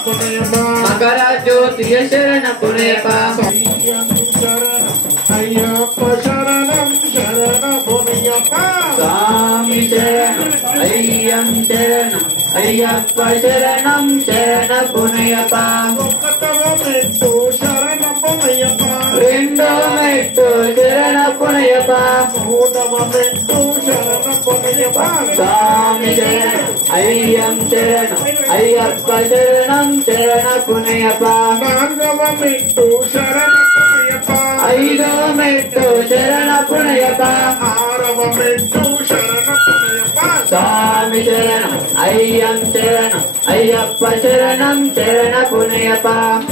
మకర జ్యోతియ శరణ పునయప అయ్యప్ప శరణం శరణ పునయప స్వామి శరణం అయ్యం శరణం అయ్యప్ప శరణం శరణ పునయప ఒకటవ మెట్టు శరణ పునయప రెండో మెట్టు శరణ పునయప మూడవ మెట్టు శరణ పునయప స్వామి శరణం అయ్యం శరణం అయ్యప్ప శరణం శరణ పునయప నాలుగవ మెట్టు శరణ పునయప ఐదో మెట్టు శరణ పునయప ఆరవ మెట్టు శరణ పునయప స్వామి శరణం అయ్యం శరణం అయ్యప్ప శరణం శరణ పునయప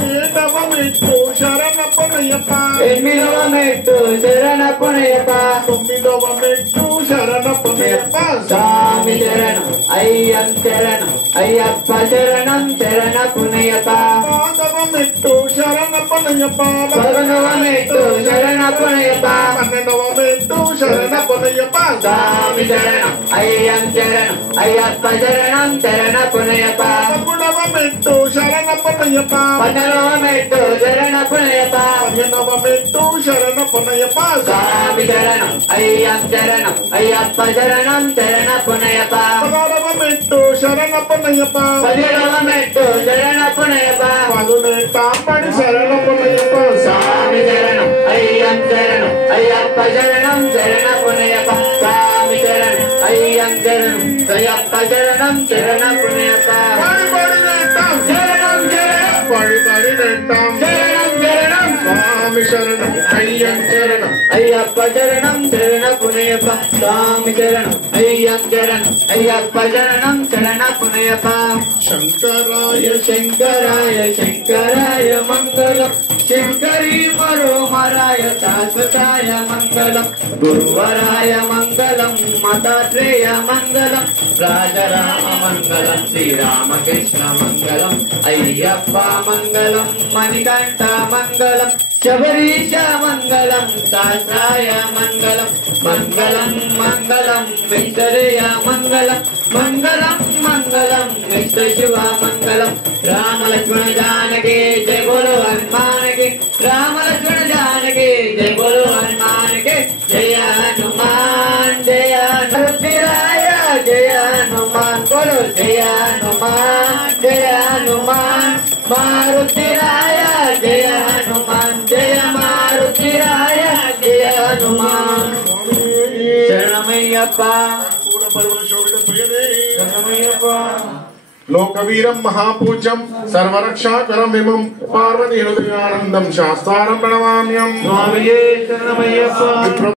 ఏడవ మెట్టు శరణ పునయప ఎనిమిదవ మెట్టు శరణ పునయప తొమ్మిదవ మెట్టు శరణ పునయప స్వామి శరణం అయ్యం శరణం అయ్యప్ప శరణం శరణ పునయప పదవ మెట్టు శరణ పునయప పదకొండవ మెట్టు శరణ పునయప పన్నెండవ మెట్టు శరణ పునయప స్వామి శరణం అయ్యం శరణం అయ్యప్ప శరణం శరణ పునయప పదమూడవ మెట్టు శరణ పునయప పన్నెండవ మెట్టు శరణ పునయప పదిహేనవ మెట్టు శరణ పునయప స్వామి శరణం అయ్యం శరణం అయ్యప్ప శరణం శరణ పునయప పదహారవ మెట్టు శరణ పునయప పదిహేడవ మెట్టు శరణ పునయప పదునెట్టాంబడి శరణ పునయప స్వామి శరణం అయ్యం శరణం అయ్యప్ప శరణం శరణ పునయప స్వామి శరణం అయ్యం శరణం అయ్యప్ప శరణం శరణ పునయప పడినెట్టాం శరణం శరణం పడినెట్టాం శరణం శరణం స్వామి శరణం అయ్యం శరణం అయ్యప్ప శరణం శరణ పునయప స్వామి శరణం అయ్యం శరణం అయ్యప్ప శరణం శరణ పునయప శంకరాయ శంకరాయ శంకరాయ మంగళం శంకరీ మరోమరాయ శాశ్వతాయ మంగళం గురువరాయ మంగళం మతాత్రేయ మంగళం రాజరామ మంగళం శ్రీరామకృష్ణ మంగళం అయ్యప్ప మంగళం మణికంఠ మంగళం శబరీశ మంగళం శాస్త్రాయ మంగళం మంగళం మంగళం విక్టరేయ మంగళం మంగళం మంగళం విష్ణు శివ మంగళం రామ లక్ష్మణ జానకి జయ బోలో హనుమానికి రామ లక్ష్మణ జానకి జయ బోలో హనుమానికి జయ హనుమాన్ జయ హనుమరాయ జయ హనుమాన్ బోలో జయ హనుమాన్ జయ హనుమాన్ మారుతిరాయ జయ హనుమాన్ జయ మారుతిరాయ జయ హనుమాన్ శరణమయ్యప్ప శరణమయ్యప్ప లోకవీరం మహాపూజ్యం సర్వరక్షాకరం విమం పార్వతీ హృదయానందం శాస్త్రారం ప్రణమామ్యం స్వామియే శరణమయ్యప్ప